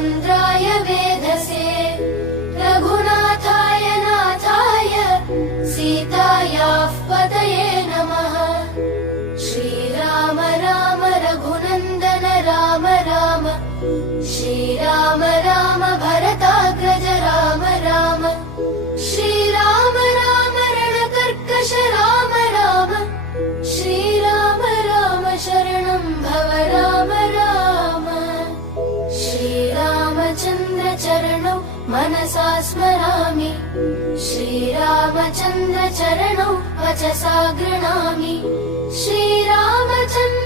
रामचन्द्राय वेधसे रघुनाथाय नाथाय सीतायाः पतये नमः। श्रीराम राम रघुनन्दन राम राम श्रीराम राम भरताग्रज राम राम श्रीराम राम रणकर्कश राम राम श्रीराम राम शरणं भव राम राम। श्रीरामचन्द्र चरणौ मनसा स्मरामि श्रीरामचन्द्र चरणौ वचसा गृह्णामि। श्रीरामचन्द्र